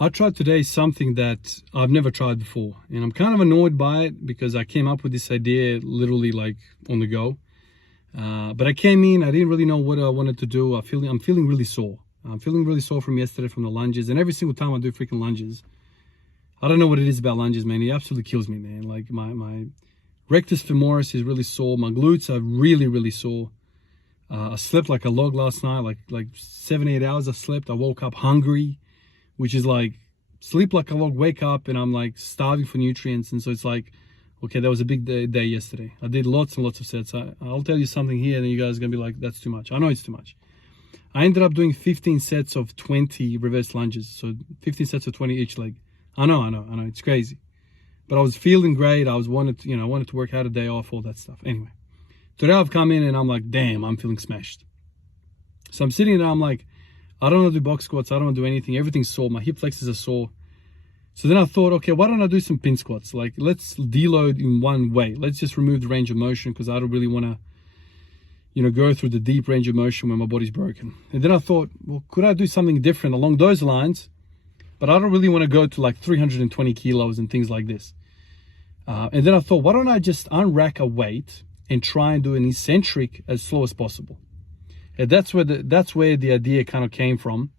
I tried today something that I've never tried before, and I'm kind of annoyed by it because I came up with this idea literally like on the go. But I came in, I didn't really know what I wanted to do. I'm feeling really sore. I'm feeling really sore from yesterday from the lunges, and every single time I do freaking lunges, I don't know what it is about lunges, man. It absolutely kills me, man. Like my rectus femoris is really sore. My glutes are really sore. I slept like a log last night, like 7-8 hours I slept. I woke up hungry, which is like sleep like a log, wake up and I'm like starving for nutrients. And so it's like, okay, that was a big day yesterday. I did lots and lots of sets. I'll tell you something here and you guys are gonna be like, that's too much. I know it's too much. I ended up doing 15 sets of 20 reverse lunges. So 15 sets of 20 each leg. I know, it's crazy. But I was feeling great. I wanted to work out a day off, all that stuff. Anyway, today I've come in and I'm like, damn, I'm feeling smashed. So I'm sitting there, I'm like, I don't want to do box squats. I don't want to do anything. Everything's sore. My hip flexors are sore. So then I thought, okay, why don't I do some pin squats? Like, let's deload in one way. Let's just remove the range of motion because I don't really want to, go through the deep range of motion when my body's broken. And then I thought, well, could I do something different along those lines? But I don't really want to go to like 320 kilos and things like this. And then I thought, why don't I just unrack a weight and try and do an eccentric as slow as possible? And that's where the idea kind of came from.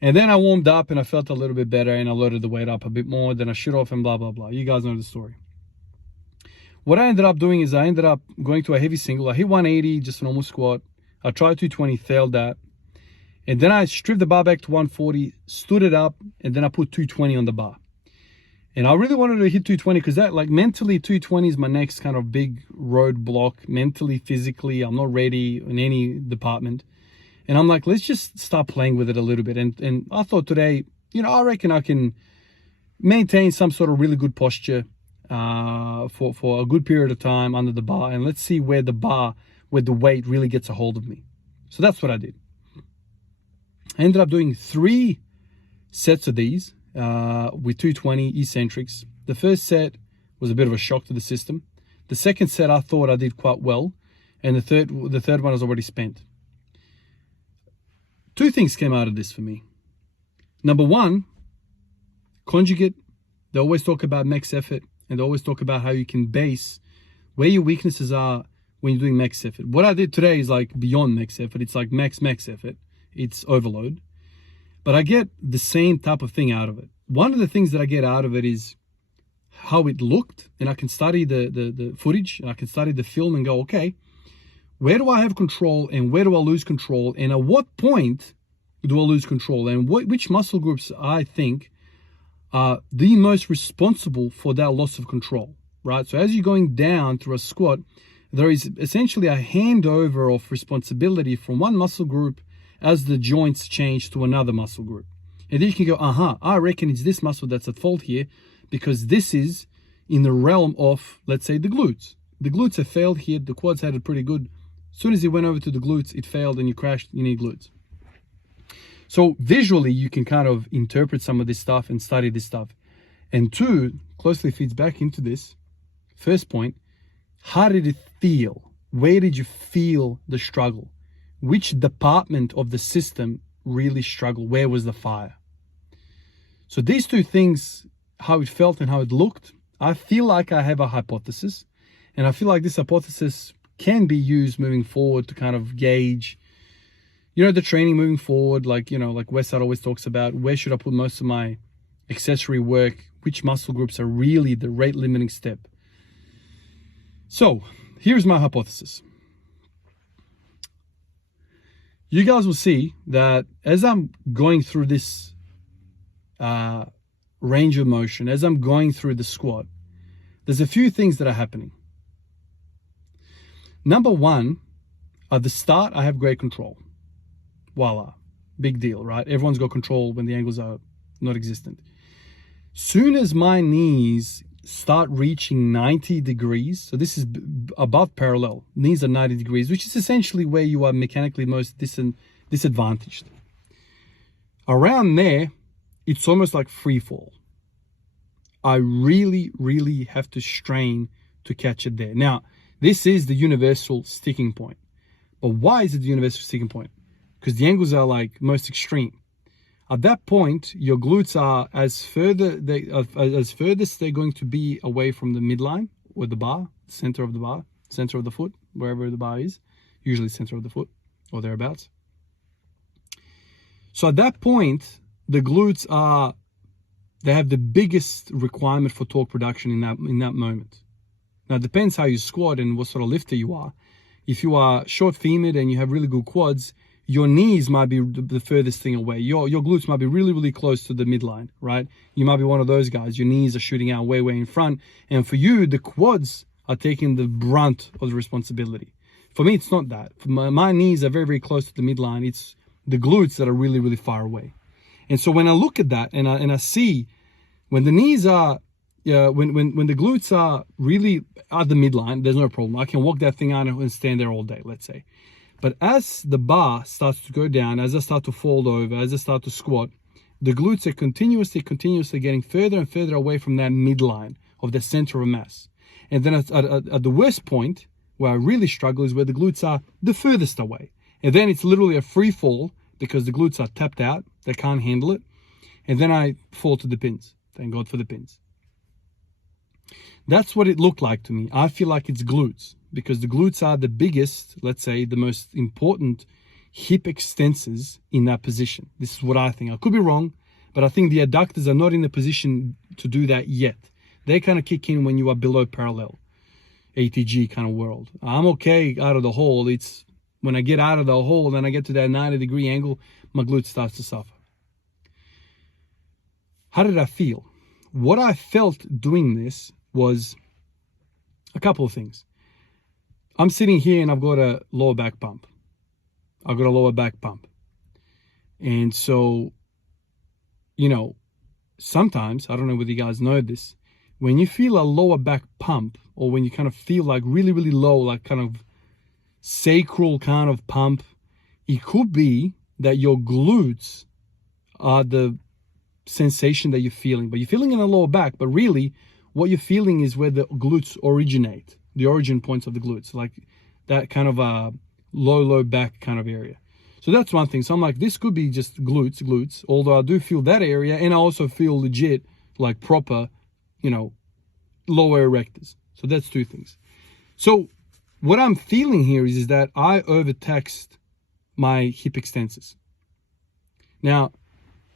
And then I warmed up and I felt a little bit better and I loaded the weight up a bit more. Then I shut off and blah, blah, blah. You guys know the story. What I ended up doing is I ended up going to a heavy single. I hit 180, just a normal squat. I tried 220, failed that. And then I stripped the bar back to 140, stood it up, and then I put 220 on the bar. And I really wanted to hit 220 because that, like, mentally 220 is my next kind of big roadblock. Mentally, physically, I'm not ready in any department. And I'm like, let's just start playing with it a little bit. And I thought today, I reckon I can maintain some sort of really good posture for a good period of time under the bar. And let's see where the weight really gets a hold of me. So that's what I did. I ended up doing 3 sets of these with 220 eccentrics. The first set was a bit of a shock to the system. The second set I thought I did quite well. And the third one was already spent. 2 things came out of this for me. Number 1, conjugate. They always talk about max effort and they always talk about how you can base where your weaknesses are when you're doing max effort. What I did today is like beyond max effort. It's like max effort. It's overload. But I get the same type of thing out of it. One of the things that I get out of it is how it looked. And I can study the footage. And I can study the film and go, okay, where do I have control and where do I lose control? And at what point do I lose control? And which muscle groups I think are the most responsible for that loss of control, right? So as you're going down through a squat, there is essentially a handover of responsibility from one muscle group as the joints change to another muscle group. And then you can go, I reckon it's this muscle that's at fault here because this is in the realm of, let's say, the glutes. The glutes have failed here. The quads had it pretty good. As soon as it went over to the glutes, it failed and you crashed, you need glutes. So visually, you can kind of interpret some of this stuff and study this stuff. And 2, closely feeds back into this. First point, how did it feel? Where did you feel the struggle? Which department of the system really struggled? Where was the fire? So these 2 things, how it felt and how it looked, I feel like I have a hypothesis. And I feel like this hypothesis can be used moving forward to kind of gauge, the training moving forward, like Westside always talks about, where should I put most of my accessory work? Which muscle groups are really the rate limiting step? So here's my hypothesis. You guys will see that as I'm going through this range of motion, as I'm going through the squat, there's a few things that are happening. Number 1, at the start, I have great control. Voila, big deal, right? Everyone's got control when the angles are not existent. Soon as my knees start reaching 90 degrees, so this is above parallel, knees are 90 degrees, which is essentially where you are mechanically most disadvantaged. Around there, it's almost like free fall. I really have to strain to catch it there. Now, this is the universal sticking point. But why is it the universal sticking point? Because the angles are like most extreme. At that point, your glutes are as furthest they're going to be away from the midline or the bar, center of the bar, center of the foot, wherever the bar is, usually center of the foot or thereabouts. So at that point, the glutes they have the biggest requirement for torque production in that moment. Now, it depends how you squat and what sort of lifter you are. If you are short-femored and you have really good quads, your knees might be the furthest thing away. Your glutes might be really, really close to the midline, right? You might be one of those guys. Your knees are shooting out way, way in front. And for you, the quads are taking the brunt of the responsibility. For me, it's not that. My knees are very, very close to the midline. It's the glutes that are really, really far away. And so when I look at that and I see when the knees are, when the glutes are really at the midline, there's no problem. I can walk that thing out and stand there all day, let's say. But as the bar starts to go down, as I start to fold over, as I start to squat, the glutes are continuously getting further and further away from that midline of the center of mass. And then at the worst point, where I really struggle, is where the glutes are the furthest away. And then it's literally a free fall because the glutes are tapped out. They can't handle it. And then I fall to the pins. Thank God for the pins. That's what it looked like to me. I feel like it's glutes because the glutes are the biggest, let's say, the most important hip extensors in that position. This is what I think. I could be wrong, but I think the adductors are not in a position to do that yet. They kind of kick in when you are below parallel, ATG kind of world. I'm okay out of the hole. It's when I get out of the hole and I get to that 90-degree angle, my glute starts to suffer. How did I feel? What I felt doing this was a couple of things. I'm sitting here and I've got a lower back pump. I've got a lower back pump. And so, you know, sometimes, I don't know whether you guys know this, when you feel a lower back pump or when you kind of feel like really, really low, like kind of sacral kind of pump, it could be that your glutes are the sensation that you're feeling. But you're feeling in the lower back, but really what you're feeling is where the glutes originate, the origin points of the glutes, like that kind of a low back kind of area. So that's one thing. So I'm like, this could be just glutes, although I do feel that area, and I also feel legit, like proper, you know, lower erectors. So that's two things. So what I'm feeling here is that I overtaxed my hip extensors. Now,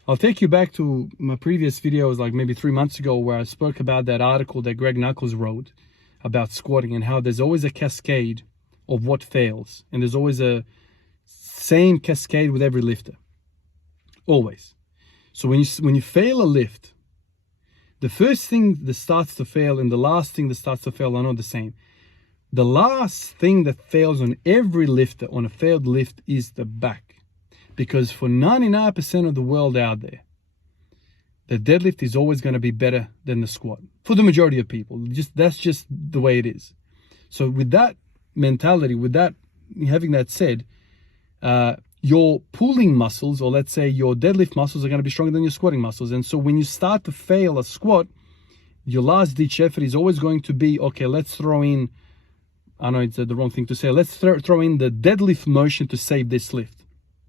I'll take you back to my previous videos, like maybe 3 months ago, where I spoke about that article that Greg Nuckols wrote about squatting and how there's always a cascade of what fails. And there's always a same cascade with every lifter. Always. So when you fail a lift, the first thing that starts to fail and the last thing that starts to fail are not the same. The last thing that fails on every lifter, on a failed lift, is the back. Because for 99% of the world out there, the deadlift is always going to be better than the squat. For the majority of people, that's just the way it is. So with that mentality, with that, having that said, your pulling muscles, or let's say your deadlift muscles, are going to be stronger than your squatting muscles. And so when you start to fail a squat, your last ditch effort is always going to be, okay, let's throw in, I know it's the wrong thing to say, let's throw in the deadlift motion to save this lift.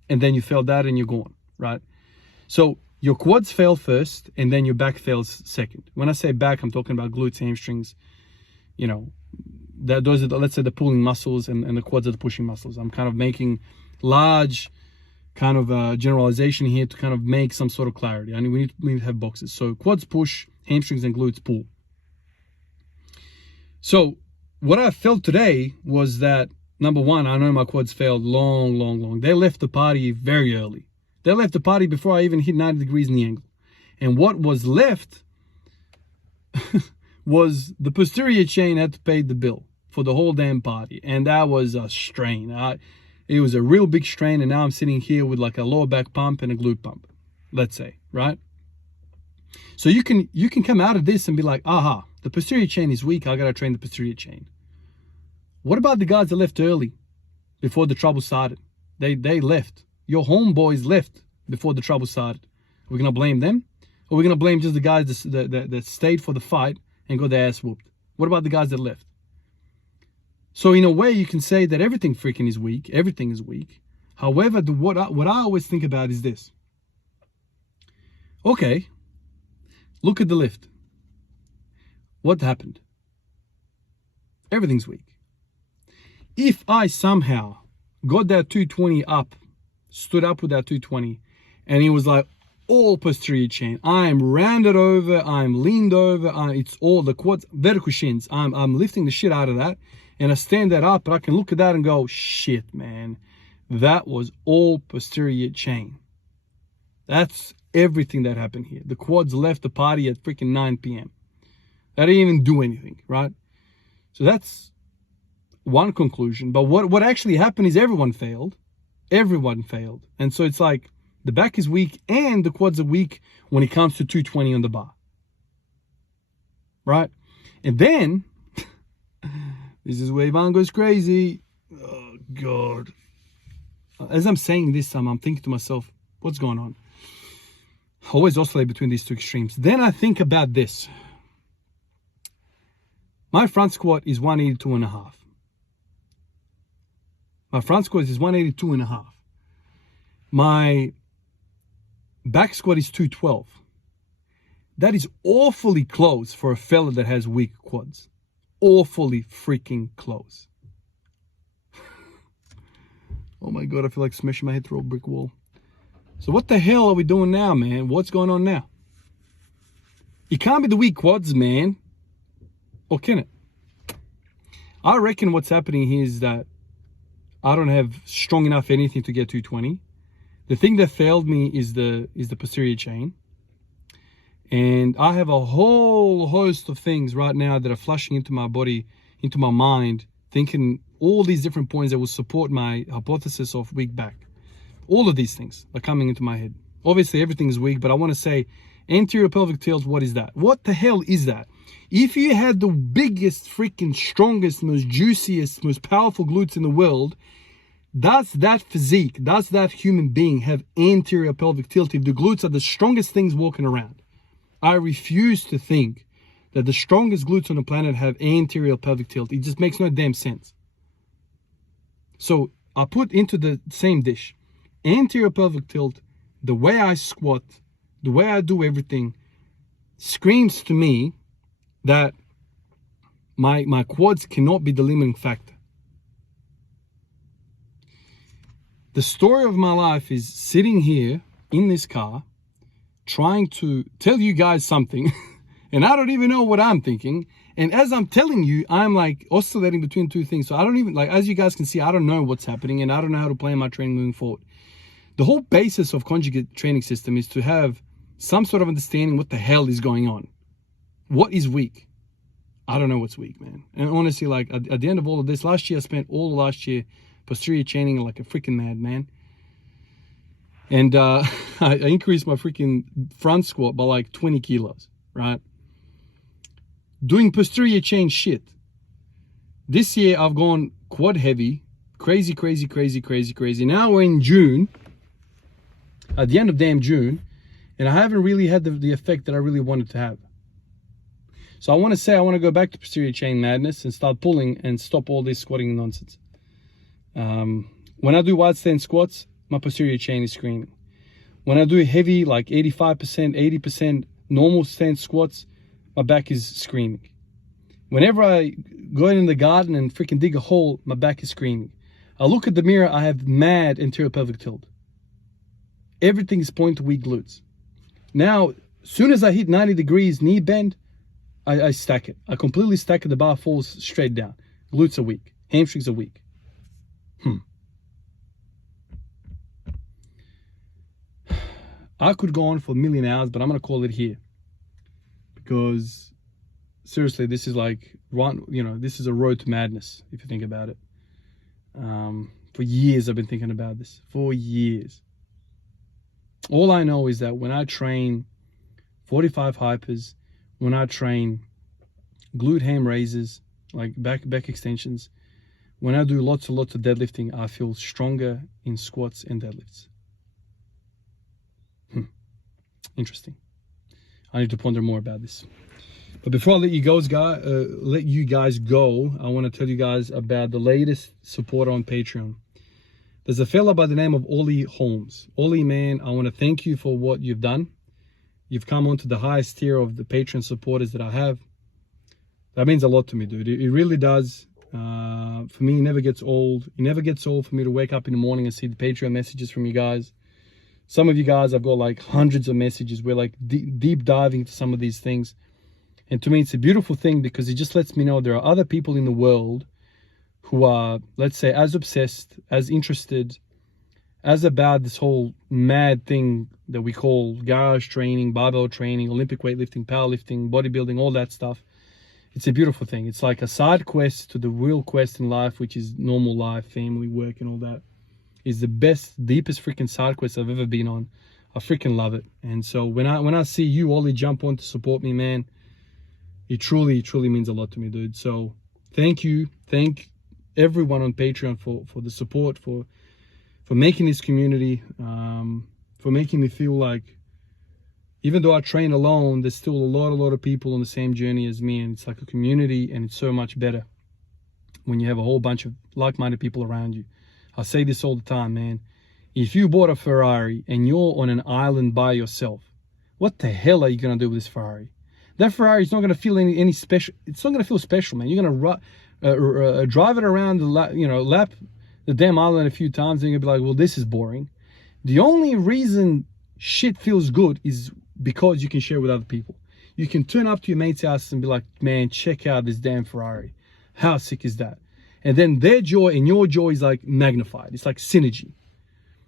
And then you fail that and you're gone, right? So your quads fail first and then your back fails second. When I say back, I'm talking about glutes, hamstrings, you know, those are, let's say, the pulling muscles, and the quads are the pushing muscles. I'm kind of making large kind of generalization here to kind of make some sort of clarity. I mean, we need to have boxes. So quads push, hamstrings and glutes pull. So what I felt today was that, number one, I know my quads failed long. They left the party very early. They left the party before I even hit 90 degrees in the angle. And what was left was the posterior chain had to pay the bill for the whole damn party. And that was a strain. It was a real big strain. And now I'm sitting here with like a lower back pump and a glute pump, let's say, right? So you can come out of this and be like, aha, the posterior chain is weak. I got to train the posterior chain. What about the guys that left early before the trouble started? They left. Your homeboys left before the trouble started. Are we going to blame them? Or are we going to blame just the guys that stayed for the fight and got their ass whooped? What about the guys that left? So in a way, you can say that everything freaking is weak. Everything is weak. However, what I always think about is this. Okay, look at the lift. What happened? Everything's weak. If I somehow got that 220 up, stood up with that 220, and it was like all posterior chain, I'm rounded over, I'm leaned over, it's all the quads, vertical shins, I'm lifting the shit out of that, and I stand that up, and I can look at that and go, shit, man, that was all posterior chain. That's everything that happened here. The quads left the party at freaking 9 p.m. That didn't even do anything, right? So that's one conclusion. But what actually happened is everyone failed. Everyone failed. And so it's like the back is weak and the quads are weak when it comes to 220 on the bar. Right? And then, this is where Ivan goes crazy. Oh, God. As I'm saying this, I'm thinking to myself, what's going on? I always oscillate between these two extremes. Then I think about this. My front squat is 182.5. My front squat is 182.5. My back squat is 212. That is awfully close for a fella that has weak quads. Awfully freaking close. Oh my God, I feel like smashing my head through a brick wall. So what the hell are we doing now, man? What's going on now? It can't be the weak quads, man. Or can it? I reckon what's happening here is that I don't have strong enough anything to get 220. The thing that failed me is the posterior chain. And I have a whole host of things right now that are flashing into my body, into my mind, thinking all these different points that will support my hypothesis of weak back. All of these things are coming into my head. Obviously, everything is weak, but I want to say anterior pelvic tilt, what is that? What the hell is that? If you had the biggest, freaking strongest, most juiciest, most powerful glutes in the world, does that physique, does that human being have anterior pelvic tilt if the glutes are the strongest things walking around? I refuse to think that the strongest glutes on the planet have anterior pelvic tilt. It just makes no damn sense. So I put into the same dish anterior pelvic tilt, the way I squat, the way I do everything, screams to me that my quads cannot be the limiting factor. The story of my life is sitting here in this car, trying to tell you guys something, and I don't even know what I'm thinking. And as I'm telling you, I'm like oscillating between two things. So I don't even, like, as you guys can see, I don't know what's happening, and I don't know how to plan my training moving forward. The whole basis of conjugate training system is to have some sort of understanding what the hell is going on. What is weak? I don't know what's weak, man. And honestly, like at the end of all of this, last year I spent all of last year posterior chaining like a freaking madman. And I increased my freaking front squat by like 20 kilos, right? Doing posterior chain shit. This year I've gone quad heavy, crazy. Now we're in June, at the end of damn June, and I haven't really had the effect that I really wanted to have. So I want to go back to posterior chain madness and start pulling and stop all this squatting nonsense. When I do wide stance squats, my posterior chain is screaming. When I do heavy, like 85%, 80% normal stance squats, my back is screaming. Whenever I go in the garden and freaking dig a hole, my back is screaming. I look at the mirror, I have mad anterior pelvic tilt. Everything is pointing to weak glutes. Now, as soon as I hit 90 degrees knee bend, I stack it. I completely stack it, the bar falls straight down. Glutes are weak. Hamstrings are weak. I could go on for a million hours, but I'm going to call it here. Because, seriously, this is like, this is a road to madness, if you think about it. For years, I've been thinking about this. For years. All I know is that when I train 45 hypers, when I train glute ham raises, like back extensions, when I do lots of deadlifting, I feel stronger in squats and deadlifts. Interesting. I need to ponder more about this. But before I let you guys go, I want to tell you guys about the latest supporter on Patreon. There's a fella by the name of Ollie Holmes. Ollie, man, I want to thank you for what you've done. you've come onto the highest tier of the Patreon supporters that I have. That means a lot to me, dude. It really does. For me, it never gets old. It never gets old for me to wake up in the morning and see the Patreon messages from you guys. Some of you guys, I've got like hundreds of messages. We're like deep diving into some of these things. And to me, it's a beautiful thing because it just lets me know there are other people in the world who are, let's say, as obsessed, as interested, as about this whole mad thing that we call garage training, barbell training, Olympic weightlifting, powerlifting, bodybuilding, all that stuff. It's a beautiful thing. It's like a side quest to the real quest in life, which is normal life, family, work, and all that. It's the best, deepest freaking side quest I've ever been on. I freaking love it. And so when I see you, Ollie, jump on to support me, man, it truly means a lot to me, dude. So thank you. Thank everyone on Patreon for the support, for making this community, for making me feel like even though I train alone, there's still a lot of people on the same journey as me, and it's like a community, and it's so much better when you have a whole bunch of like-minded people around you. I say this all the time, man. If you bought a Ferrari and you're on an island by yourself, what the hell are you gonna do with this Ferrari? That Ferrari is not gonna feel any special. It's not gonna feel special, man. You're gonna drive it around the lap the damn island a few times, and you're gonna be like, well, this is boring. The only reason shit feels good is because you can share with other people. You can turn up to your mate's house and be like, man, check out this damn Ferrari. How sick is that? And then their joy and your joy is like magnified. It's like synergy.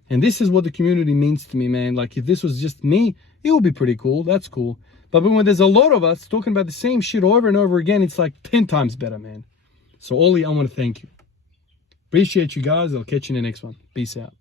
And this is what the community means to me, man. Like if this was just me, it would be pretty cool. That's cool. But when there's a lot of us talking about the same shit over and over again, it's like 10 times better, man. So Ollie, I want to thank you. Appreciate you guys. I'll catch you in the next one. Peace out.